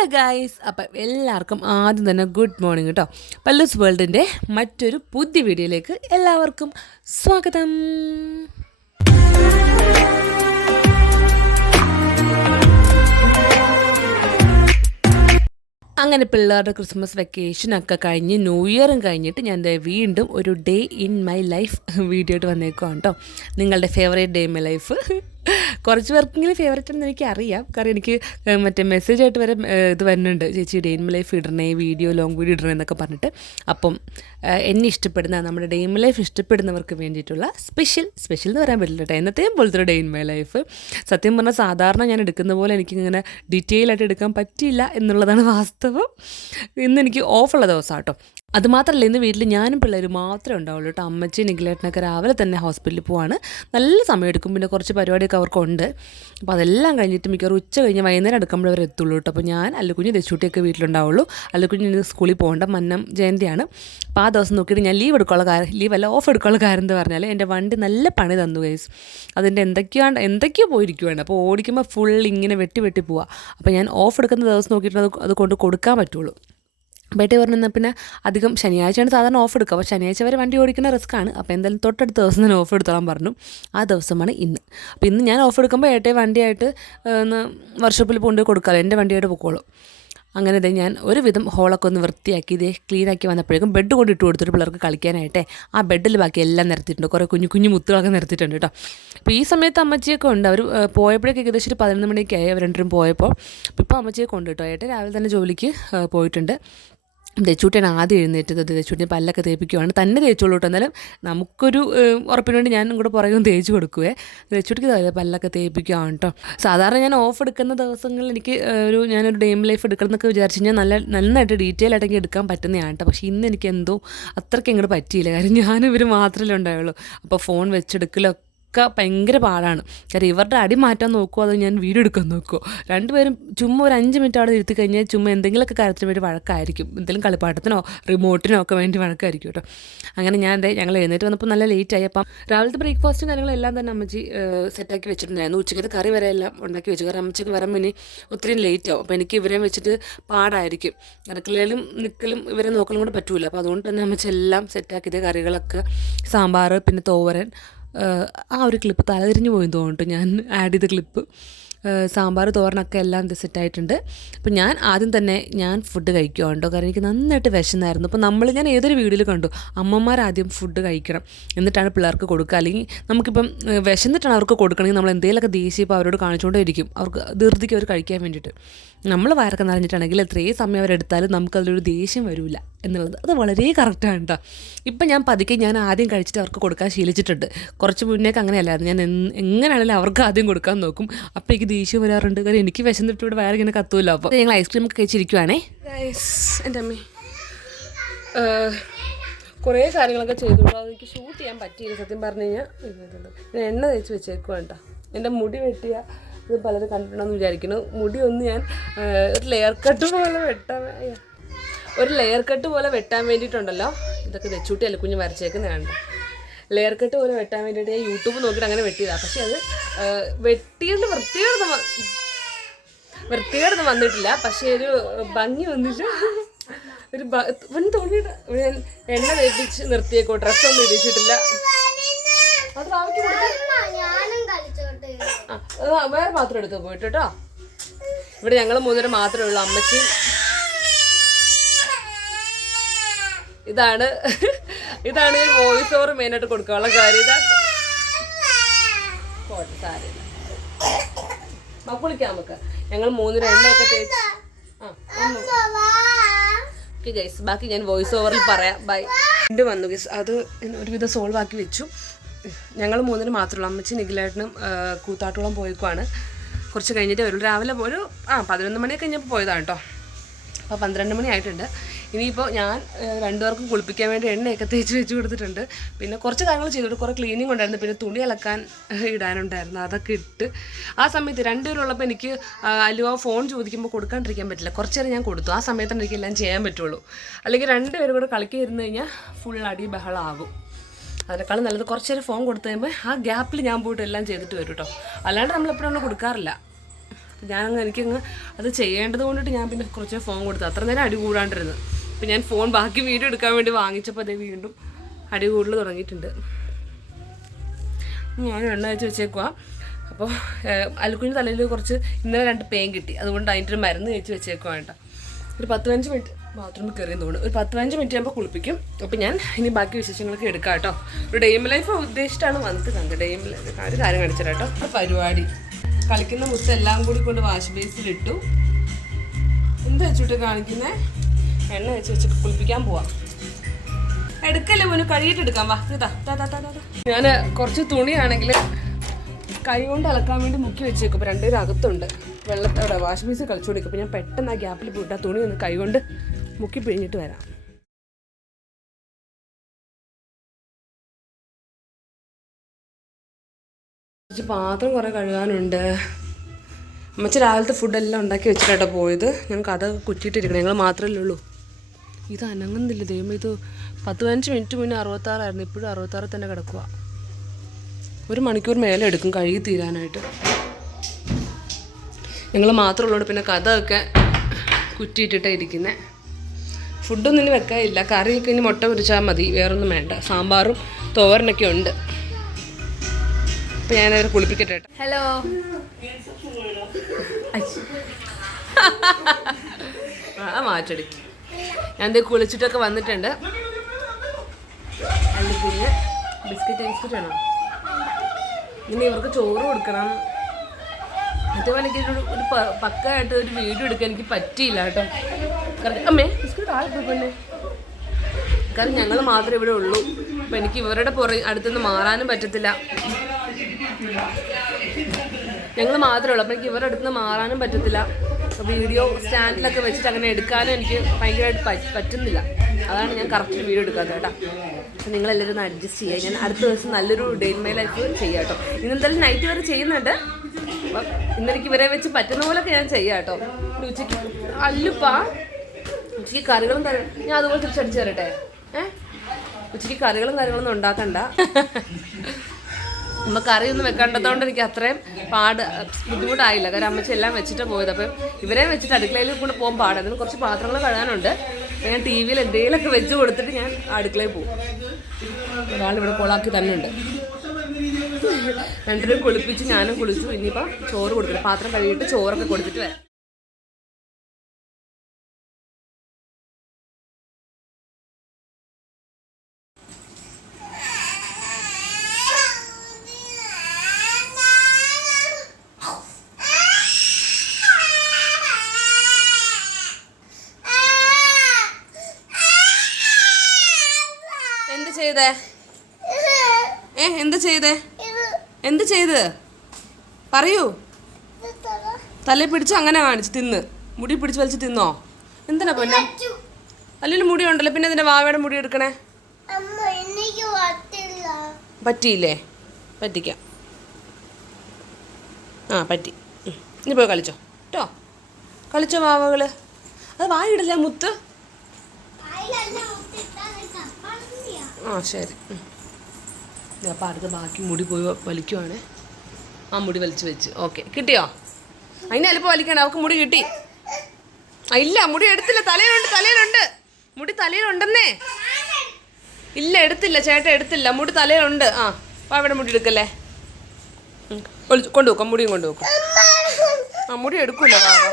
Hello guys, അപ്പം എല്ലാവർക്കും ആദ്യം തന്നെ ഗുഡ് മോർണിംഗ് കേട്ടോ. പല്ലൂസ് വേൾഡിൻ്റെ മറ്റൊരു പുതിയ വീഡിയോയിലേക്ക് എല്ലാവർക്കും സ്വാഗതം. അങ്ങനെ പിള്ളേരുടെ ക്രിസ്മസ് വെക്കേഷനൊക്കെ കഴിഞ്ഞ് ന്യൂ ഇയറും കഴിഞ്ഞിട്ട് ഞാൻ വീണ്ടും ഒരു day in my life video ആയിട്ട് വന്നേക്കുവാണ് കേട്ടോ. നിങ്ങളുടെ favourite day in my life കുറച്ച് പേർക്കെങ്കിലും ഫേവറേറ്റ് ആണെന്ന് എനിക്ക് അറിയാം. കാരണം എനിക്ക് മറ്റേ മെസ്സേജായിട്ട് വരെ ഇത് വരുന്നുണ്ട്, ചേച്ചി ഡേ ഇൻ മൈ ലൈഫ് ഇടണേ, വീഡിയോ ലോങ് വീഡിയോ ഇടണേ എന്നൊക്കെ പറഞ്ഞിട്ട്. അപ്പം എന്നെ ഇഷ്ടപ്പെടുന്ന നമ്മുടെ ഡേ ഇൻ മൈ ലൈഫ് ഇഷ്ടപ്പെടുന്നവർക്ക് വേണ്ടിയിട്ടുള്ള സ്പെഷ്യൽ എന്ന് പറയാൻ പറ്റില്ല കേട്ടോ, എന്നത്തെയും പോലത്തെ ഡേ ഇൻ മൈ ലൈഫ്. സത്യം പറഞ്ഞാൽ സാധാരണ ഞാൻ എടുക്കുന്ന പോലെ എനിക്കിങ്ങനെ ഡീറ്റെയിൽ ആയിട്ട് എടുക്കാൻ പറ്റില്ല എന്നുള്ളതാണ് വാസ്തവം. ഇന്ന് എനിക്ക് ഓഫുള്ള ദിവസമാണ് കേട്ടോ. അതുമാത്രമല്ല, ഇന്ന് വീട്ടിൽ ഞാനും പിള്ളേരും മാത്രമേ ഉണ്ടാവുള്ളൂ കേട്ടോ. അമ്മച്ചി നിഖിലേട്ടനൊക്കെ രാവിലെ തന്നെ ഹോസ്പിറ്റലിൽ പോവാണ്. നല്ല സമയമെടുക്കും, പിന്നെ കുറച്ച് പരിപാടിയൊക്കെ അവർക്കുണ്ട്. അപ്പോൾ അതെല്ലാം കഴിഞ്ഞിട്ട് മിക്കവാറും ഉച്ച കഴിഞ്ഞ് വൈകുന്നേരം എടുക്കുമ്പോൾ അവർ എത്തുള്ളൂ കേട്ടോ. അപ്പോൾ ഞാൻ അല്ലുക്കുഞ്ഞ് ദശൂട്ടിയൊക്കെ വീട്ടിലുണ്ടാവുള്ളൂ. അല്ലുക്കുഞ്ഞ് ഇന്ന് സ്കൂളിൽ പോകേണ്ട മന്നം ജയന്തിയാണ്. അപ്പോൾ ആ ദിവസം നോക്കിയിട്ട് ഞാൻ ലീവല്ല ഓഫ് എടുക്കാനുള്ള കാര്യം എന്ന് പറഞ്ഞാൽ എൻ്റെ വണ്ടി നല്ല പണി തന്നു ഗൈസ്. അതിൻ്റെ എന്തൊക്കെയോ പോയിരിക്കുവാണ്. അപ്പോൾ ഓടിക്കുമ്പോൾ ഫുൾ ഇങ്ങനെ വെട്ടി പോവുക. അപ്പോൾ ഞാൻ ഓഫ് എടുക്കുന്ന ദിവസം നോക്കിയിട്ട് അത് കൊണ്ട് കൊടുക്കാൻ പറ്റുള്ളൂ. ബേട്ടി പറഞ്ഞാൽ പിന്നെ അധികം ശനിയാഴ്ചയാണ് സാധാരണ ഓഫ് എടുക്കുക. അപ്പോൾ ശനിയാഴ്ച വരെ വണ്ടി ഓടിക്കുന്ന റിസ്ക്കാണ്. അപ്പോൾ എന്തായാലും തൊട്ടടുത്ത ദിവസം തന്നെ ഓഫ് എടുത്തോളാൻ പറഞ്ഞു. ആ ദിവസമാണ് ഇന്ന്. അപ്പോൾ ഇന്ന് ഞാൻ ഓഫ് എടുക്കുമ്പോൾ ഏട്ടേ വണ്ടിയായിട്ട് വർക്ക്ഷോപ്പിൽ കൊണ്ടുപോയി കൊടുക്കാമല്ലോ, എൻ്റെ വണ്ടിയായിട്ട് പൊക്കോളൂ. അങ്ങനെ ഇതേ ഞാൻ ഒരുവിധം ഹോളൊക്കെ ഒന്ന് വൃത്തിയാക്കി ഇതേ ക്ലീനാക്കി വന്നപ്പോഴേക്കും ബെഡ് കൊണ്ട് ഇട്ട് കൊടുത്തിട്ട് പിള്ളേർക്ക് കളിക്കാനായിട്ടേ ആ ബെഡിൽ ബാക്കി എല്ലാം നിരത്തിയിട്ടുണ്ട്. കുറേ കുഞ്ഞു മുത്തുകളൊക്കെ നിരത്തിയിട്ടുണ്ട് കേട്ടോ. അപ്പോൾ ഈ സമയത്ത് അമ്മച്ചിയൊക്കെ ഉണ്ട്. അവർ പോയപ്പോഴേക്ക് ഏകദേശം ഒരു 11 മണിയൊക്കെ ആയി അവർ രണ്ടും പോയപ്പോൾ. അപ്പോൾ ഇപ്പോൾ അമ്മച്ചിയൊക്കെ ഉണ്ട് കേട്ടോ. ഏട്ടൻ രാവിലെ തന്നെ ജോലിക്ക് പോയിട്ടുണ്ട്. ദച്ചൂട്ടിയാണ് ആദ്യം എഴുന്നേറ്റത്. ദച്ചൂട്ടിനെ പല്ലൊക്കെ തേപ്പിക്കുവാണ്. തന്നെ തേച്ചോളൂ കേട്ടോ. എന്നാലും നമുക്കൊരു ഉറപ്പിന് വേണ്ടി ഞാനും കൂടെ പുറകെ തേച്ച് കൊടുക്കുവേ. ദച്ചൂട്ടിക്ക് പല്ലൊക്കെ തേപ്പിക്കുകയാണ് കേട്ടോ. സാധാരണ ഞാൻ ഓഫ് എടുക്കുന്ന ദിവസങ്ങളിൽ എനിക്ക് ഞാനൊരു ഡേ ഇൻ ലൈഫ് എടുക്കണം എന്നൊക്കെ വിചാരിച്ച് ഞാൻ നന്നായിട്ട് ഡീറ്റെയിൽ ആയിട്ട് എനിക്ക് എടുക്കാൻ പറ്റുന്നതാണ് കേട്ടോ. പക്ഷേ ഇന്ന് എനിക്ക് എന്തോ അത്രയ്ക്ക് ഇങ്ങോട്ട് പറ്റിയില്ല. കാര്യം ഇവർ മാത്രമല്ലേ ഉണ്ടായുള്ളൂ. അപ്പോൾ ഫോൺ വെച്ചെടുക്കലൊക്കെ ഭയങ്കര പാടാണ്. കാര്യം ഇവരുടെ അടി മാറ്റാൻ നോക്കുമോ അതോ ഞാൻ വീഡിയോ എടുക്കാൻ നോക്കുമോ? രണ്ടുപേരും ചുമ്മാ ഒരു 5 മിനിറ്റ് അവിടെ ഇരുത്തി കഴിഞ്ഞാൽ ചുമ്മാ എന്തെങ്കിലുമൊക്കെ കാര്യത്തിന് വേണ്ടി വഴക്കായിരിക്കും. എന്തെങ്കിലും കളിപ്പാട്ടത്തിനോ റിമോട്ടിനോ ഒക്കെ വേണ്ടി വഴക്കായിരിക്കും കേട്ടോ. അങ്ങനെ ഞങ്ങൾ എഴുന്നേറ്റ് വന്നപ്പോൾ നല്ല ലേറ്റായി. അപ്പം രാവിലത്തെ ബ്രേക്ക്ഫാസ്റ്റും കാര്യങ്ങളെല്ലാം തന്നെ അമ്മച്ചി സെറ്റാക്കി വെച്ചിട്ടുണ്ടായിരുന്നു. ഉച്ചക്കത്തെ കറി വരെ എല്ലാം ഉണ്ടാക്കി വെച്ചു. കാരണം അമ്മച്ചിക്ക് വരാൻ പിന്നെ ഒത്തിരി ലേറ്റ് ആവും. അപ്പോൾ എനിക്ക് ഇവരെ വെച്ചിട്ട് പാടായിരിക്കും. ഇറക്കലും നിൽക്കലും ഇവരെ നോക്കലും കൂടെ പറ്റൂല. അപ്പോൾ അതുകൊണ്ട് തന്നെ അമ്മച്ചി എല്ലാം സെറ്റാക്കിയത് കറികളൊക്കെ, സാമ്പാർ, പിന്നെ തോരൻ, ആ ഒരു ക്ലിപ്പ് തലതിരിഞ്ഞ് പോയി തോന്നിട്ട് ഞാൻ ആഡ് ചെയ്ത ക്ലിപ്പ്, സാമ്പാർ തോരനൊക്കെ എല്ലാം സെറ്റായിട്ടുണ്ട്. അപ്പോൾ ഞാൻ ആദ്യം തന്നെ ഫുഡ് കഴിക്കുവാണ്ടോ. കാരണം എനിക്ക് നന്നായിട്ട് വിശന്നായിരുന്നു. അപ്പോൾ ഞാൻ ഏതൊരു വീഡിയോയിൽ കണ്ടു അമ്മമാരാദ്യം ഫുഡ് കഴിക്കണം എന്നിട്ടാണ് പിള്ളേർക്ക് കൊടുക്കുക. അല്ലെങ്കിൽ നമുക്കിപ്പം വിശന്നിട്ടാണ് അവർക്ക് കൊടുക്കണമെങ്കിൽ നമ്മൾ എന്തെങ്കിലുമൊക്കെ ദേഷ്യം ഇപ്പോൾ അവരോട് കാണിച്ചുകൊണ്ടേ ഇരിക്കും. അവർക്ക് ധൃതിക്ക് അവർ കഴിക്കാൻ വേണ്ടിയിട്ട്. നമ്മൾ വയറൊക്കെ നിറഞ്ഞിട്ടാണെങ്കിൽ എത്രയും സമയം അവരെടുത്താലും നമുക്കതിലൊരു ദേഷ്യം വരില്ല എന്നുള്ളത് അത് വളരെ കറക്റ്റാണ് കേട്ടോ. ഇപ്പം ഞാൻ ആദ്യം കഴിച്ചിട്ട് അവർക്ക് കൊടുക്കാൻ ശീലിച്ചിട്ടുണ്ട്. കുറച്ച് മുന്നേക്ക് അങ്ങനെയല്ലായിരുന്നു. ഞാൻ എങ്ങനെയാണെങ്കിലും അവർക്ക് ആദ്യം കൊടുക്കാൻ നോക്കും. അപ്പോൾ എനിക്ക് ദേഷ്യം വരാറുണ്ട്. കാര്യം എനിക്ക് വിശന്നിട്ട് ഇവിടെ വയറിങ്ങനെ കത്തുമല്ലോ. അപ്പോൾ ഞങ്ങൾ ഐസ്ക്രീം ഒക്കെ കഴിച്ചിരിക്കുവാണേ. എൻ്റെ അമ്മേ കുറേ കാര്യങ്ങളൊക്കെ ചെയ്തു. അതെനിക്ക് ഷൂട്ട് ചെയ്യാൻ പറ്റിയില്ല സത്യം പറഞ്ഞു കഴിഞ്ഞാൽ. ഞാൻ എണ്ണ തേച്ച് വെച്ചേക്കുവാണ് കേട്ടോ. എൻ്റെ മുടി വെട്ടിയ ഇത് പലരും കണ്ടിട്ടുണ്ടെന്ന് വിചാരിക്കുന്നു. മുടി ഒന്ന് ഞാൻ ഒരു ലെയർ കട്ട് പോലെ വെട്ടാൻ വേണ്ടിയിട്ടുണ്ടല്ലോ. ഇതൊക്കെ ദച്ചൂട്ടി അല്ലുക്കുഞ്ഞ് വരച്ചേക്കുന്നതാണ്. ലെയർ കട്ട് പോലെ വെട്ടാൻ വേണ്ടിയിട്ട് ഞാൻ യൂട്യൂബ് നോക്കിയിട്ട് അങ്ങനെ വെട്ടിയതാണ്. പക്ഷേ അത് വെട്ടിയത് വൃത്തികേടൊന്നും വന്നിട്ടില്ല. പക്ഷേ ഒരു ഭംഗി വന്നിട്ട് ഒരു തോന്നിയിട്ട് ഞാൻ എണ്ണ തേപ്പിച്ച് നിർത്തിയേക്കോ. ഡ്രസ്സൊന്നും ഇടിച്ചിട്ടില്ല. അത് ബാക്കി വേറെ പാത്രം എടുത്ത് പോയിട്ട് കേട്ടോ. ഇവിടെ ഞങ്ങൾ 3 മാത്രമേ ഉള്ളൂ. അമ്മച്ചിയും ഇതാണ് ഞാൻ വോയിസ് ഓവർ മെയിനായിട്ട് കൊടുക്കാനുള്ള കാര്യം. കുളിക്കാം നമുക്ക്. ഞങ്ങൾ 3 എണ്ണയൊക്കെ തേച്ച് ഓക്കെ ഗൈസ്. ബാക്കി ഞാൻ വോയിസ് ഓവറിൽ പറയാം. ബൈ. വന്നു ഗൈസ്. അത് ഒരുവിധം സോൾവ് ആക്കി വെച്ചു. ഞങ്ങൾ 3 മാത്രമേ ഉള്ളൂ. അമ്മച്ചി നിഖിലേട്ടനും കൂത്താട്ടോളം പോയേക്കുവാണ്. കുറച്ച് കഴിഞ്ഞിട്ട് വരുള്ളൂ. രാവിലെ ഒരു 11 മണിയൊക്കെ കഴിഞ്ഞപ്പോൾ പോയതാണ് കേട്ടോ. അപ്പോൾ 12 മണി ആയിട്ടുണ്ട്. ഇനിയിപ്പോൾ ഞാൻ 2 പേർക്കും കുളിപ്പിക്കാൻ വേണ്ടി എണ്ണയൊക്കെ തേച്ച് വെച്ച് കൊടുത്തിട്ടുണ്ട്. പിന്നെ കുറച്ച് കാര്യങ്ങൾ ചെയ്തിട്ട് കുറേ ക്ലീനിങ് ഉണ്ടായിരുന്നു. പിന്നെ തുണി അലക്കാൻ ഇടാനുണ്ടായിരുന്നു. അതൊക്കെ ഇട്ട് ആ സമയത്ത് 2 പേരുള്ളപ്പോൾ എനിക്ക് അലുവ ഫോൺ ചോദിക്കുമ്പോൾ കൊടുക്കാണ്ടിരിക്കാൻ പറ്റില്ല. കുറച്ച് നേരം ഞാൻ കൊടുത്തു. ആ സമയത്താണ് എനിക്ക് എല്ലാം ചെയ്യാൻ പറ്റുള്ളൂ. അല്ലെങ്കിൽ 2 പേരും കൂടെ കളിക്കാതിരുന്ന് കഴിഞ്ഞാൽ ഫുൾ അടി ബഹളമാകും. അതിനേക്കാളും നല്ലത് കുറച്ച് നേരം ഫോൺ കൊടുത്തു കഴിയുമ്പോൾ ആ ഗ്യാപ്പിൽ ഞാൻ പോയിട്ട് എല്ലാം ചെയ്തിട്ട് വരും കേട്ടോ. അല്ലാണ്ട് നമ്മളെപ്പോഴും കൊടുക്കാറില്ല. എനിക്കങ്ങ് അത് ചെയ്യേണ്ടത് കൊണ്ടിട്ട് ഞാൻ പിന്നെ കുറച്ച് ഫോൺ കൊടുത്തു. അത്ര നേരം അടി കൂടാണ്ടിരുന്നു. അപ്പോൾ ഞാൻ ഫോൺ ബാക്കി വീഡിയോ എടുക്കാൻ വേണ്ടി വാങ്ങിച്ചപ്പോൾ അതേ വീണ്ടും അടി കൂടുതൽ തുടങ്ങിയിട്ടുണ്ട്. ഞാൻ എണ്ണ വെച്ച് വെച്ചേക്കുക. അപ്പോൾ അലുക്കുഞ്ഞ് തലയിൽ കുറച്ച് ഇന്നലെ 2 പേൻ കിട്ടി, അതുകൊണ്ട് അതിൻ്റെ ഒരു മരുന്ന് കഴിച്ച് വെച്ചേക്കുക വേണ്ട. ഒരു 10-15 മിനിറ്റ് ബാത്റൂമിൽ കയറിയെന്ന് തോന്നുന്നു. ഒരു 10-15 മിനിറ്റ് ആകുമ്പോൾ കുളിപ്പിക്കും. അപ്പോൾ ഞാൻ ഇനി ബാക്കി വിശേഷങ്ങളൊക്കെ എടുക്കാം കേട്ടോ. ഒരു ഡെയിം ലൈഫ് ഉദ്ദേശിച്ചിട്ടാണ് വന്നിട്ട് കണ്ടത്. ഡെയിം ലൈഫ് ഒരു കാര്യം കാണിച്ചു കേട്ടോ. പരിപാടി കളിക്കുന്ന മുത്ത് എല്ലാം കൂടി കൊണ്ട് വാഷ് ബേസിലിട്ടു. എന്താ വെച്ചിട്ട് കാണിക്കുന്നത്? എണ്ണ വെച്ച് കുളിപ്പിക്കാൻ പോവാം. എടുക്കല്ലേ മോന്, കഴുകിയിട്ട് എടുക്കാം. വാ ഇതാ. ഞാൻ കുറച്ച് തുണിയാണെങ്കിൽ കൈ കൊണ്ട് അലക്കാൻ വേണ്ടി മുക്കി വെച്ചേക്കും. അപ്പോൾ 2 പേരും അകത്തുണ്ട്, വെള്ളത്തോടെ വാഷ് ബേസിൽ കളിച്ചുകൊണ്ടിരിക്കും. അപ്പോൾ ഞാൻ പെട്ടെന്ന് ആ ഗ്യാപ്പിൽ പോയിട്ട് ആ തുണി ഒന്ന് കൈ കൊണ്ട് മുക്കി പിഴിഞ്ഞിട്ട് വരാം. പാത്രം കുറേ കഴുകാനുണ്ട്. അമ്മച്ച രാവിലത്തെ ഫുഡെല്ലാം ഉണ്ടാക്കി വെച്ചിട്ടാട്ടോ പോയത്. ഞങ്ങൾക്ക് അതൊക്കെ കുറ്റിയിട്ടിരിക്കണം, ഞങ്ങൾ മാത്രമല്ലേ ഉള്ളൂ. ഇത് അനങ്ങുന്നില്ല ദൈവം. ഇത് 10-15 മിനിറ്റ് മുന്നേ 66 ഇപ്പോഴും 66 തന്നെ കിടക്കുക. 1 മണിക്കൂർ മേലെ എടുക്കും കഴുകി തീരാനായിട്ട്. ഞങ്ങൾ മാത്രമുള്ളതുകൊണ്ട് പിന്നെ കഥയൊക്കെ കുറ്റിയിട്ടിട്ടേ ഇരിക്കുന്നത്. ഫുഡൊന്നും ഇനി വെക്കാനില്ല. കറിയൊക്കെ ഇനി മുട്ട പൊരിച്ചാൽ മതി, വേറൊന്നും വേണ്ട. സാമ്പാറും തോരനൊക്കെ ഉണ്ട്. അപ്പോൾ ഞാനവരെ കുളിപ്പിക്കട്ടെ. ഹലോ മാറ്റടി. ഞാൻ എന്തേ കുളിച്ചിട്ടൊക്കെ വന്നിട്ടുണ്ട്. അതിൽ പിന്നെ ബിസ്ക്കറ്റ് വേണം. ഇനി ഇവർക്ക് ചോറ് കൊടുക്കണം. അതേപോലെ എനിക്ക് ഒരു പക്കായിട്ട് ഒരു വീഡിയോ എടുക്കാൻ എനിക്ക് പറ്റിയില്ല കേട്ടോ. കാരണം അമ്മേ ബിസ്ക്കറ്റ് ആയിപ്പോന്നെ. കാരണം ഞങ്ങൾ മാത്രമേ ഇവിടെ ഉള്ളൂ. അപ്പം എനിക്ക് ഇവരുടെ അടുത്തുനിന്ന് മാറാനും പറ്റത്തില്ല. ഞങ്ങൾ മാത്രമേ ഉള്ളൂ. അപ്പം എനിക്ക് ഇവരുടെ അടുത്തുനിന്ന് മാറാനും പറ്റത്തില്ല. വീഡിയോ സ്റ്റാൻഡിലൊക്കെ വെച്ചിട്ട് അങ്ങനെ എടുക്കാനും എനിക്ക് ഭയങ്കരമായിട്ട് പറ്റുന്നില്ല. അതാണ് ഞാൻ കറക്റ്റ് വീഡിയോ എടുക്കാത്തത് കേട്ടോ. അപ്പം നിങ്ങളെല്ലാവരും ഒന്ന് അഡ്ജസ്റ്റ് ചെയ്യുക. ഞാൻ അടുത്ത ദിവസം നല്ലൊരു ഡേ ഇൻ മൈ ലൈഫ് ചെയ്യാം കേട്ടോ. ഇന്നെന്തായാലും നൈറ്റ് വരെ ചെയ്യുന്നുണ്ട്. അപ്പം ഇന്നെനിക്ക് ഇവരെ വെച്ച് പറ്റുന്ന പോലൊക്കെ ഞാൻ ചെയ്യാം കേട്ടോ. ഉച്ചയ്ക്ക് അല്ലുപ്പാ ഉച്ചയ്ക്ക് കറികളും ഞാൻ അതുപോലെ തിരിച്ചടിച്ച് തരട്ടെ. ഉച്ചയ്ക്ക് കാര്യങ്ങളൊന്നും ഉണ്ടാക്കണ്ട. നമ്മൾ കറിയൊന്നും വെക്കേണ്ടതുകൊണ്ട് എനിക്ക് അത്രയും ബുദ്ധിമുട്ടായില്ല. കാരണം അമ്മച്ചി എല്ലാം വെച്ചിട്ട് പോയത്. അപ്പം ഇവരെ വെച്ചിട്ട് അടുക്കളയിൽ കൂടെ പോകാൻ പാട്. അതിന് കുറച്ച് പാത്രങ്ങൾ കഴുകാനുണ്ട്. ഞാൻ ടി വിയിൽ എന്തെങ്കിലുമൊക്കെ വെച്ച് കൊടുത്തിട്ട് ഞാൻ അടുക്കളയിൽ പോകും. ഒരാളിവിടെ കൊളാക്കി തന്നെ ഉണ്ട്. 2 പേരും കുളിപ്പിച്ച് ഞാനും കുളിച്ചു. ഇനിയിപ്പം ചോറ് കൊടുക്കണം. പാത്രം കഴുകിയിട്ട് ചോറൊക്കെ കൊടുത്തിട്ട് വരാം. എന്ത് ചെയ്ത് പറയൂ. തലയിൽ പിടിച്ച് അങ്ങനെ കാണിച്ച് തിന്ന്, മുടി പിടിച്ച് വലിച്ച് തിന്നോ? എന്തിനാ പൊന്ന? അല്ലെങ്കിൽ മുടി ഉണ്ടല്ലോ, പിന്നെ ഇതിന്റെ വാവയുടെ മുടി എടുക്കണേ. പറ്റിയില്ലേ? പറ്റിക്കാം. പറ്റി. ഇനി പോയി കളിച്ചോ കേട്ടോ. കളിച്ചോ വാവകള്. അത് വായിടില്ല മുത്ത്. ശരി. അപ്പം അടുത്ത ബാക്കി മുടി പോയി വലിക്കുവാണേ. ആ മുടി വലിച്ച് വെച്ച്. ഓക്കെ, കിട്ടിയോ? അതിന് ചിലപ്പോൾ വലിക്കണേ. അവൾക്ക് മുടി കിട്ടി. ഇല്ല, മുടി എടുത്തില്ല. തലയിലുണ്ട് മുടി. തലയിലുണ്ടെന്നേ. ഇല്ല, എടുത്തില്ല ചേട്ടാ, എടുത്തില്ല. മുടി തലയിലുണ്ട്. അപ്പോൾ അവിടെ മുടി എടുക്കല്ലേ. കൊണ്ടുപോക്കാം, മുടിയും കൊണ്ടുപോക്കും. മുടി എടുക്കൂല വാവ.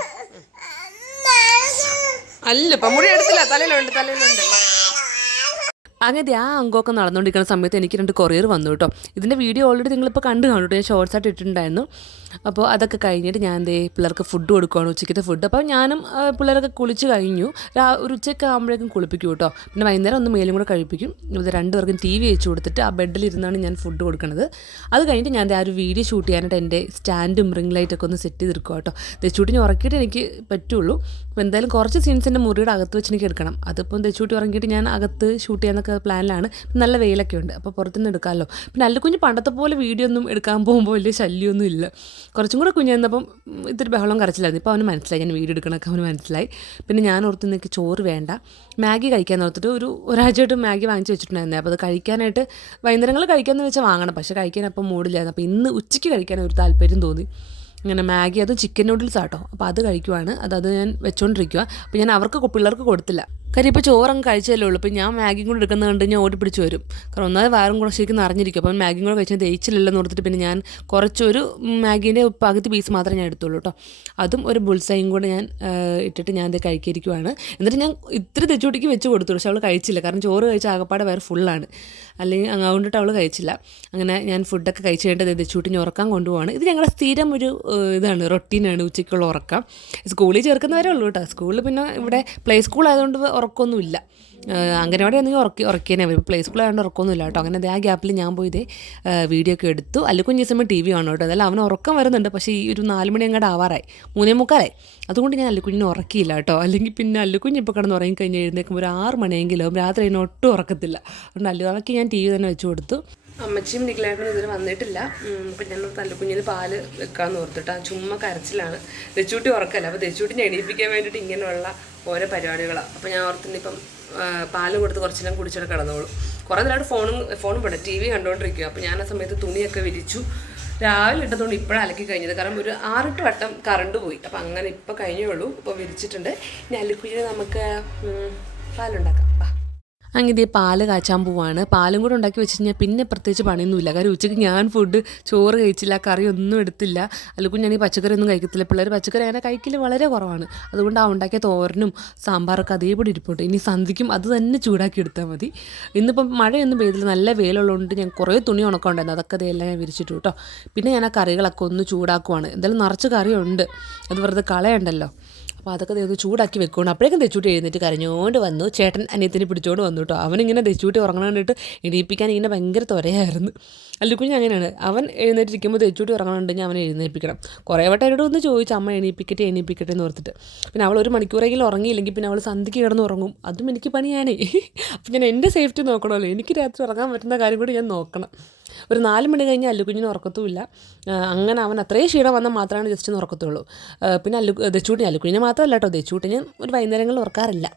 അല്ല, ഇപ്പം മുടി എടുത്തില്ല. തലയിലുണ്ട്. അങ്ങനെ ആ അങ്കമൊക്കെ നടന്നുകൊണ്ടിരിക്കുന്ന സമയത്ത് എനിക്ക് 2 കൊറിയർ വന്നു കേട്ടോ. ഇതിൻ്റെ വീഡിയോ ഓൾറെഡി നിങ്ങളിപ്പോൾ കണ്ടു കാണും. ഞാൻ ഷോർട്സ് ആയിട്ട് ഇട്ടിട്ടുണ്ടായിരുന്നു. അപ്പോൾ അതൊക്കെ കഴിഞ്ഞിട്ട് ഞാൻ പിള്ളേർക്ക് ഫുഡ് കൊടുക്കുകയാണ്, ഉച്ചയ്ക്കത്തെ ഫുഡ്. അപ്പോൾ ഞാനും പിള്ളേരൊക്കെ കുളിച്ച് കഴിഞ്ഞു. ഒരു ഉച്ചയ്ക്ക് ആകുമ്പോഴേക്കും കുളിപ്പിക്കും കേട്ടോ. പിന്നെ വൈകുന്നേരം ഒന്ന് മേലും കൂടെ കഴിപ്പിക്കും. ഇത് 2 പേർക്കും TV വെച്ച് കൊടുത്തിട്ട് ആ ബെഡിലിരുന്നാണ് ഞാൻ ഫുഡ് കൊടുക്കുന്നത്. അത് കഴിഞ്ഞിട്ട് ഞാൻ ആ ഒരു വീഡിയോ ഷൂട്ട് ചെയ്യാനായിട്ട് എൻ്റെ സ്റ്റാൻഡും റിംഗ് ലൈറ്റൊക്കെ ഒന്ന് സെറ്റ് ചെയ്തെടുക്കുക കേട്ടോ. തെച്ചൂട്ടിനെ ഉറക്കിയിട്ട് എനിക്ക് പറ്റുള്ളൂ. അപ്പോൾ എന്തായാലും കുറച്ച് സീൻസ് എൻ്റെ മുറിയുടെ അകത്ത് വെച്ച് എനിക്ക് എടുക്കണം. അതിപ്പം തെച്ചൂട്ടി ഉറങ്ങിയിട്ട് ഞാൻ അകത്ത് ഷൂട്ട് ചെയ്യാനൊക്കെ പ്ലാനിലാണ്. നല്ല വെയിലൊക്കെ ഉണ്ട്, അപ്പോൾ പുറത്തുനിന്ന് എടുക്കാമല്ലോ. പിന്നെ അല്ലുകുഞ്ഞ് പണ്ടത്തെ പോലെ വീഡിയോ ഒന്നും എടുക്കാൻ പോകുമ്പോൾ വലിയ ശല്യമൊന്നും ഇല്ല. കുറച്ചും കൂടെ കുഞ്ഞായിരുന്നപ്പം ഇത്തിരി ബഹളം കരച്ചിലായിരുന്നു. ഇപ്പോൾ അവന് മനസ്സിലായി ഞാൻ വീഡിയോ എടുക്കണമൊക്കെ അവന് മനസ്സിലായി. പിന്നെ ഞാൻ ഓർത്ത് എനിക്ക് ചോറ് വേണ്ട, മാഗി കഴിക്കാൻ ഓർത്തിട്ട് ഒരാഴ്ചയായിട്ട് മാഗി വാങ്ങിച്ച് വെച്ചിട്ടുണ്ടായിരുന്നു. അപ്പോൾ അത് കഴിക്കാനായിട്ട് വൈകുന്നേരങ്ങൾ കഴിക്കാമെന്ന് വെച്ചാൽ വാങ്ങണം. പക്ഷേ കഴിക്കാൻ അപ്പം മൂടില്ലായിരുന്നു. അപ്പോൾ ഇന്ന് ഉച്ചയ്ക്ക് കഴിക്കാൻ ഒരു താല്പര്യം തോന്നി. ഇങ്ങനെ മാഗി, അത് ചിക്കൻ നൂഡിൽസ് ആട്ടോ. അപ്പോൾ അത് കഴിക്കുവാണ്. അത് ഞാൻ വെച്ചുകൊണ്ടിരിക്കുക. അപ്പോൾ ഞാൻ അവർക്ക് പിള്ളേർക്ക് കൊടുത്തില്ല. കാര്യം ഇപ്പോൾ ചോറങ്ങ് കഴിച്ചല്ലേ ഉള്ളൂ. ഇപ്പോൾ ഞാൻ മാഗിയും കൂടെ എടുക്കുന്നത് കണ്ട് ഞാൻ ഓടി പിടിച്ച് വരും. കാരണം ഒന്നാമത് വയറും കൂടെ ശരിക്കും നിറഞ്ഞിരിക്കും. അപ്പം മാഗിയും കൂടെ കഴിച്ചാൽ ദഹിച്ചില്ലെന്ന് ഓർത്തിട്ട് പിന്നെ ഞാൻ കുറച്ചൊരു മാഗീൻ്റെ പകുതി പീസ് മാത്രമേ ഞാൻ എടുത്തുള്ളൂ കേട്ടോ. അതും ഒരു ബുൾസൈയും കൂടെ ഞാൻ ഇട്ടിട്ട് ഞാൻ ഇത് കഴിക്കിയിരിക്കുവാണ്. എന്നിട്ട് ഞാൻ ഇത്തിരി തെച്ചുകൂട്ടിക്ക് വെച്ച് കൊടുത്തു. പക്ഷെ അവൾ കഴിച്ചില്ല. കാരണം ചോറ് കഴിച്ച ആകപ്പാടെ വയറ് ഫുള്ളാണ്. അല്ലെങ്കിൽ അതുകൊണ്ടിട്ട് അവൾ കഴിച്ചില്ല. അങ്ങനെ ഞാൻ ഫുഡൊക്കെ കഴിച്ച് കഴിഞ്ഞിട്ട് തെച്ചുകൂട്ടിന് ഉറക്കാൻ കൊണ്ടുപോവാണ്. ഇത് ഞങ്ങളുടെ സ്ഥിരം ഒരു ഇതാണ്, റൊട്ടീനാണ് ഉച്ചയ്ക്കുള്ള ഉറക്കം. സ്കൂളിൽ ചേർക്കുന്നവരേ ഉള്ളൂ കേട്ടോ. സ്കൂളിൽ പിന്നെ ഇവിടെ പ്ലേ സ്കൂൾ ആയതുകൊണ്ട് ഉറക്കമൊന്നുമില്ല. അംഗനവാടി ആണെങ്കിൽ ഉറക്കിയേ വരും. പ്ലേ സ്കൂൾ ആയതുകൊണ്ട് ഉറക്കമൊന്നുമില്ല കേട്ടോ. അങ്ങനെ ആ ഗ്യാപ്പിൽ ഞാൻ പോയി വീഡിയോ ഒക്കെ എടുത്തു. അല്ലുക്കുഞ്ഞ് സമയം TV കാണും കേട്ടോ. അതെല്ലാം അവന് ഉറക്കം വരുന്നുണ്ട്. പക്ഷേ ഈ ഒരു 4 മണി അങ്ങോട്ട് ആവാറായി, 3:45. അതുകൊണ്ട് ഞാൻ അല്ലുക്കുഞ്ഞിനെ ഉറക്കിയില്ല കേട്ടോ. അല്ലെങ്കിൽ പിന്നെ അല്ലുക്കുഞ്ഞ് ഇപ്പോൾ കിടന്ന് ഉറങ്ങിക്കഴിഞ്ഞ് എഴുന്നേൽക്കുമ്പോൾ ഒരു 6 മണിയെങ്കിലും രാത്രി അതിനെ ഒട്ടും ഉറക്കത്തില്ല. അതുകൊണ്ട് അല്ലുവാക്ക് ഞാൻ TV തന്നെ വെച്ച് കൊടുത്തു. അമ്മച്ചിയും നിഖിലേട്ടനും ഇതിന് വന്നിട്ടില്ല. അപ്പം ഞാൻ അല്ലുക്കുഞ്ഞിന് പാല് വെക്കാമെന്ന് ഓർത്തിട്ട് ചുമ്മാ കരച്ചിലാണ്. തെച്ചൂട്ടി ഉറക്കല്ല. അപ്പോൾ തെച്ചൂട്ടിനെ എണീപ്പിക്കാൻ വേണ്ടിയിട്ട് ഇങ്ങനെയുള്ള ഓരോ പരിപാടികളാണ്. അപ്പോൾ ഞാൻ ഓർത്തിനിപ്പം പാല് കൊടുത്ത് കുറച്ച് നേരം കുടിച്ചിട്ട് കിടന്നോളൂ. കുറേ നേരമായിട്ട് ഫോണും പെട്ടെ TV കണ്ടുകൊണ്ടിരിക്കുക. അപ്പോൾ ഞാൻ ആ സമയത്ത് തുണിയൊക്കെ വിരിച്ചു. രാവിലെ ഇട്ടതുകൊണ്ട് ഇപ്പോഴാണ് അലക്കി കഴിഞ്ഞത്. കാരണം ഒരു 6-8 വട്ടം കറണ്ട് പോയി. അപ്പോൾ അങ്ങനെ ഇപ്പോൾ കഴിഞ്ഞേ ഉള്ളൂ. ഇപ്പോൾ വിരിച്ചിട്ടുണ്ട്. ഇനി അല്ലുക്കുഞ്ഞിന് നമുക്ക് പാലുണ്ടാക്കാം. അങ്ങനെ പാല് കാച്ചാൻ പോവാണ്. പാലും കൂടെ ഉണ്ടാക്കി വെച്ച് കഴിഞ്ഞാൽ പിന്നെ പ്രത്യേകിച്ച് പണിയൊന്നുമില്ല. കാര്യം ഉച്ചയ്ക്ക് ഞാൻ ചോറ് കഴിച്ചില്ല, കറി ഒന്നും എടുത്തില്ല. അല്ലെങ്കിൽ ഞാൻ ഈ പച്ചക്കറി ഒന്നും കഴിക്കത്തില്ല. പിള്ളേർ പച്ചക്കറി അങ്ങനെ കഴിക്കൽ വളരെ കുറവാണ്. അതുകൊണ്ട് ആ ഉണ്ടാക്കിയ തോരനും സാമ്പാറൊക്കെ അതേപടി ഇരിപ്പുണ്ട്. ഇനി സന്ധിക്കും അത് തന്നെ ചൂടാക്കി എടുത്താൽ മതി. ഇന്നിപ്പം മഴയൊന്നും പെയ്തില്ല, നല്ല വെയിലുള്ളതുകൊണ്ട് ഞാൻ കുറേ തുണി ഉണക്കമുണ്ടായിരുന്നു. അതൊക്കെ അതെല്ലാം ഞാൻ വിരിച്ചിട്ടു കേട്ടോ. പിന്നെ ഞാൻ ആ കറികളൊക്കെ ഒന്ന് ചൂടാക്കുവാണ്. എന്തായാലും നിറച്ച് കറിയുണ്ട്, അത് വെറുതെ കളയണ്ടല്ലോ. അപ്പോൾ അതൊക്കെ ചൂടാക്കി വെക്കണം. അപ്പോഴേക്കും തെച്ചൂട്ടി എഴുന്നേറ്റ് കരഞ്ഞുകൊണ്ട് വന്നു. ചേട്ടൻ അനിയത്തിനെ പിടിച്ചോണ്ട് വന്നു കേട്ടോ. അവനിങ്ങനെ തെച്ചൂട്ടി ഉറങ്ങണ കണ്ടിട്ട് എണീപ്പിക്കാൻ ഇങ്ങനെ ഭയങ്കര ത്വരയായിരുന്നു. അല്ലുക്കുഞ്ഞ് അങ്ങനെയാണ്, അവൻ എഴുന്നേറ്റിരിക്കുമ്പോൾ തെച്ചൂട്ടി ഉറങ്ങണമെന്നുണ്ടെങ്കിൽ അവനെ എഴുന്നേൽപ്പിക്കണം. കുറേ വട്ടം എന്നോട് ഒന്ന് ചോദിച്ചു, അമ്മ എണീപ്പിക്കട്ടെ എന്ന് ഓർത്തിട്ട്. പിന്നെ അവൾ ഒരു മണിക്കൂറെങ്കിലും ഉറങ്ങിയില്ലെങ്കിൽ പിന്നെ അവൾ സന്ധിക്ക് കിടന്ന് ഉറങ്ങും. അതും എനിക്ക് പണിയാണേ. അപ്പം ഞാൻ എൻ്റെ സേഫ്റ്റി നോക്കണമല്ലോ. എനിക്ക് രാത്രി ഉറങ്ങാൻ പറ്റുന്ന കാര്യം കൂടി ഞാൻ നോക്കണം. ഒരു 4 മണി കഴിഞ്ഞാൽ അല്ലുക്കുഞ്ഞിന് ഉറക്കത്തുമില്ല. അങ്ങനെ അവൻ അത്രയും ക്ഷീണം വന്നാൽ മാത്രമാണ് ജസ്റ്റ് ഒന്ന് ഉറക്കത്തുള്ളൂ. പിന്നെ അല്ലുക്കുഞ്ഞിനെ മാത്രമല്ല കേട്ടോ, തെച്ചൂട്ടിന് ഒരു വൈകുന്നേരങ്ങളിൽ ഉറക്കാറില്ല.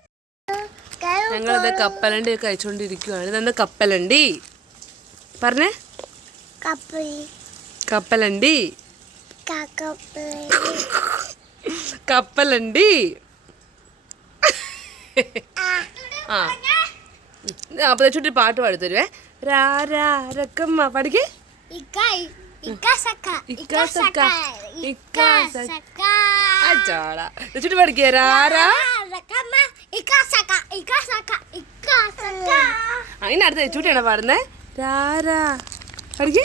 ഞങ്ങളിത് കപ്പലണ്ടി ഒക്കെ അയച്ചുകൊണ്ടിരിക്കുകയാണ്. ഇതെന്താ കപ്പലണ്ടി പറഞ്ഞേ? കപ്പലണ്ടി കപ്പലണ്ടി. ആ അപ്പോൾ തെച്ചൂട്ടി പാട്ട് പാടിത്തരുവേ. രക്കമ്മ പഠിക്കേ. തെച്ചൂട്ടി പഠിക്കേ. അങ്ങനെ അടുത്ത തെച്ചൂട്ടിയാണോ പാടുന്നേ? പഠിക്കേ.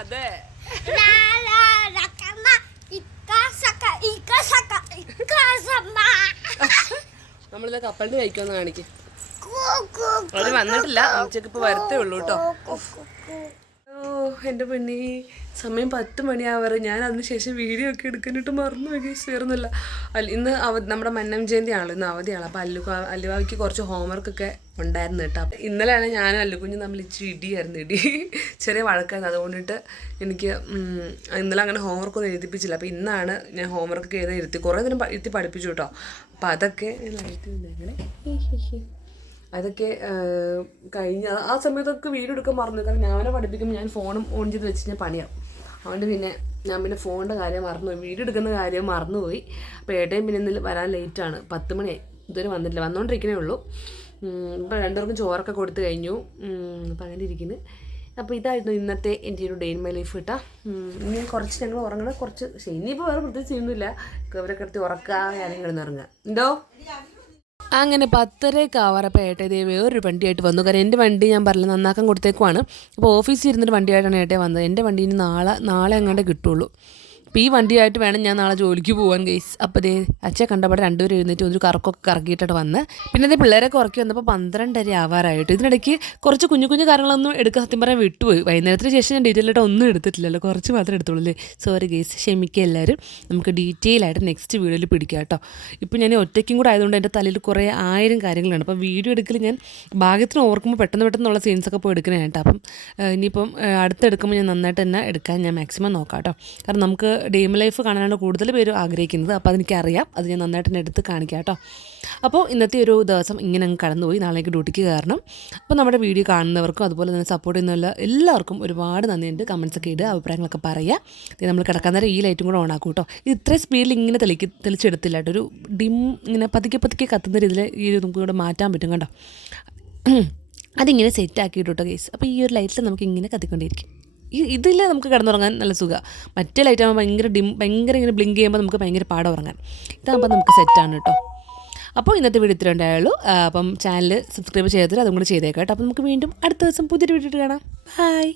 അതെ, നമ്മളിത് കപ്പലിന് കഴിക്കുമെന്ന് കാണിക്കും. അത് വന്നിട്ടില്ല, ഉച്ചക്ക് ഇപ്പോൾ വരത്തേ ഉള്ളൂ കേട്ടോ. എൻ്റെ പെണ്ണി, സമയം 10 മണിയാവാറ്. ഞാൻ അതിനുശേഷം വീഡിയോ ഒക്കെ എടുക്കാനായിട്ട് മറന്നു പോയി. ചേർന്നില്ല. ഇന്ന് നമ്മുടെ മന്നം ജയന്തി ആണല്ലോ, ഇന്ന് അവധിയാണ്. അപ്പോൾ അല്ലുവാക്ക് കുറച്ച് ഹോംവർക്കൊക്കെ ഉണ്ടായിരുന്നു കേട്ടോ. അപ്പം ഇന്നലെയാണ് ഞാനും അല്ലുക്കുഞ്ഞും തമ്മിൽ ഇടി ചെറിയ വഴക്കായിരുന്നു. അതുകൊണ്ടിട്ട് എനിക്ക് ഇന്നലെ അങ്ങനെ ഹോംവർക്കൊന്നും എഴുതിപ്പിച്ചില്ല. അപ്പോൾ ഇന്നാണ് ഞാൻ ഹോംവർക്കൊക്കെ ഇരുത്തി കുറേ നേരം ഇരുത്തി പഠിപ്പിച്ചു കേട്ടോ. അപ്പോൾ അതൊക്കെ കഴിഞ്ഞ് ആ സമയത്തൊക്കെ വീഡിയോ എടുക്കാൻ മറന്നു. കാരണം ഞാനെ പഠിപ്പിക്കുമ്പോൾ ഞാൻ ഫോണും ഓൺ ചെയ്ത് വെച്ച് കഴിഞ്ഞാൽ പണിയാവും. അതുകൊണ്ട് പിന്നെ ഞാൻ ഫോണിൻ്റെ കാര്യം മറന്നുപോയി, വീഡിയോ എടുക്കുന്ന കാര്യം മറന്നുപോയി. അപ്പോൾ ഏട്ടയും പിന്നെ ഇന്നലെ വരാൻ ലേറ്റാണ്, 10 മണിയായി. ഇതുവരെ വന്നിട്ടില്ല, വന്നുകൊണ്ടിരിക്കണേ ഉള്ളൂ. ഇപ്പോൾ 2 പേർക്കും ചോറൊക്കെ കൊടുത്തു കഴിഞ്ഞു. അപ്പോൾ അങ്ങനെ ഇരിക്കുന്നു. അപ്പോൾ ഇതായിരുന്നു ഇന്നത്തെ എൻ്റെ ഒരു ഡേ ഇൻ മൈ ലൈഫ് കേട്ടോ. ഇനി കുറച്ച് ഞങ്ങൾ ഉറങ്ങണം, കുറച്ച് ഇനിയിപ്പോൾ വേറെ പ്രത്യേകിച്ച് ചെയ്യുന്നില്ല. ഇവരൊക്കെ എടുത്ത് ഉറക്കാതെ ആരെങ്കിലും കിടന്നുറങ്ങുക എന്തോ. അങ്ങനെ 10:30 ആവാറപ്പോൾ ഏട്ടേ വേറൊരു വണ്ടിയായിട്ട് വന്നു. കാരണം എൻ്റെ വണ്ടി ഞാൻ പറഞ്ഞില്ല നന്നാക്കാൻ കൊടുത്തേക്കുവാണ്. അപ്പോൾ ഓഫീസിൽ ഇരുന്നൊരു വണ്ടിയായിട്ടാണ് ഏട്ടേ വന്നത്. എൻ്റെ വണ്ടി ഇനി നാളെ അങ്ങോട്ടേ കിട്ടുള്ളൂ. അപ്പോൾ ഈ വണ്ടിയായിട്ട് വേണം ഞാൻ നാളെ ജോലിക്ക് പോകാൻ ഗൈസ്. അപ്പോൾ ദേ അച്ഛൻ കണ്ടപാടെ 2 പേരും എഴുന്നേറ്റ് ഒരു കറക്കൊക്കെ കറക്കിയിട്ടാണ് വന്ന്. പിന്നെ അതേ പിള്ളേരൊക്കെ ഉറക്കി വന്നപ്പോൾ 12:30 ആവാറായിട്ട്. ഇതിനിടയ്ക്ക് കുറച്ച് കുഞ്ഞു കാര്യങ്ങളൊന്നും എടുക്കാൻ സത്യം പറയാൻ വിട്ടുപോയി. വൈകുന്നേരത്തിന് ശേഷം ഞാൻ ഡീറ്റെയിൽ ആയിട്ട് ഒന്നും എടുത്തിട്ടില്ലല്ലോ, കുറച്ച് മാത്രമേ എടുത്തുള്ളൂ അല്ലേ. സോറി ഗൈസ്, ക്ഷമിക്കുക എല്ലാവരും. നമുക്ക് ഡീറ്റെയിൽ ആയിട്ട് നെക്സ്റ്റ് വീഡിയോയിൽ പിടിക്കാം കേട്ടോ. ഇപ്പോൾ ഞാൻ ഒറ്റയ്ക്കും കൂടെ ആയതുകൊണ്ട് എൻ്റെ തലയിൽ കുറേ 1000 കാര്യങ്ങളാണ്. അപ്പോൾ വീഡിയോ എടുക്കൽ ഞാൻ ഭാഗ്യത്തിന് ഓർക്കുമ്പോൾ പെട്ടെന്നുള്ള സീൻസൊക്കെ പോയി എടുക്കണേ കേട്ടോ. അപ്പം ഇനിയിപ്പം അടുത്തെടുക്കുമ്പോൾ ഞാൻ നന്നായിട്ട് തന്നെ എടുക്കാൻ ഞാൻ മാക്സിമം നോക്കാം കേട്ടോ. കാരണം നമുക്ക് ഡെയിം ലൈഫ് കാണാനാണ് കൂടുതൽ പേര് ആഗ്രഹിക്കുന്നത്. അപ്പോൾ അതെനിക്കറിയാം, അത് ഞാൻ നന്നായിട്ട് തന്നെ എടുത്ത് കാണിക്കാം കേട്ടോ. അപ്പോൾ ഇന്നത്തെ ഒരു ദിവസം ഇങ്ങനെ അങ്ങ് കടന്നുപോയി. നാളേക്ക് ഡ്യൂട്ടിക്ക് കയറണം. അപ്പോൾ നമ്മുടെ വീഡിയോ കാണുന്നവർക്കും അതുപോലെ തന്നെ സപ്പോർട്ട് ചെയ്യുന്ന എല്ലാവർക്കും ഒരുപാട് നന്ദിയുണ്ട്. കമൻസൊക്കെ ഇടുക, അഭിപ്രായങ്ങളൊക്കെ പറയുക. നമ്മൾ കിടക്കാൻ നേരം ഈ ലൈറ്റും കൂടെ ഓണാക്കും കേട്ടോ. ഇത് ഇത്രയും സ്പീഡിൽ ഇങ്ങനെ തെളിച്ചെടുത്തില്ല കേട്ടോ. ഒരു ഡിം ഇങ്ങനെ പതുക്കെ കത്തുന്ന രീതിയിൽ ഈ ഒരു നമുക്ക് ഇവിടെ മാറ്റാൻ പറ്റും കേട്ടോ. അതിങ്ങനെ സെറ്റാക്കിയിട്ട് കേട്ടോ ഗൈസ്. അപ്പോൾ ഈ ഒരു ലൈറ്റിൽ നമുക്ക് ഇങ്ങനെ കത്തിക്കൊണ്ടിരിക്കും. ഇതിൽ നമുക്ക് കിടന്നുറങ്ങാൻ നല്ല സുഖമാണ്. മറ്റേ ലൈറ്റ് ആകുമ്പോൾ ഭയങ്കര ഇങ്ങനെ ബ്ലിങ്ക് ചെയ്യുമ്പോൾ നമുക്ക് ഭയങ്കര പാടം ഉറങ്ങാൻ. ഇതാകുമ്പോൾ നമുക്ക് സെറ്റാണ് കേട്ടോ. അപ്പോൾ ഇന്നത്തെ വീഡിയോ ഇത്ര ഉണ്ടായുള്ളൂ. അപ്പം ചാനൽ സബ്സ്ക്രൈബ് ചെയ്യാത്തവർ അതും കൂടെ ചെയ്തേക്കാം കേട്ടോ. അപ്പോൾ നമുക്ക് വീണ്ടും അടുത്ത ദിവസം പുതിയൊരു വീഡിയോ കാണാം. ബൈ.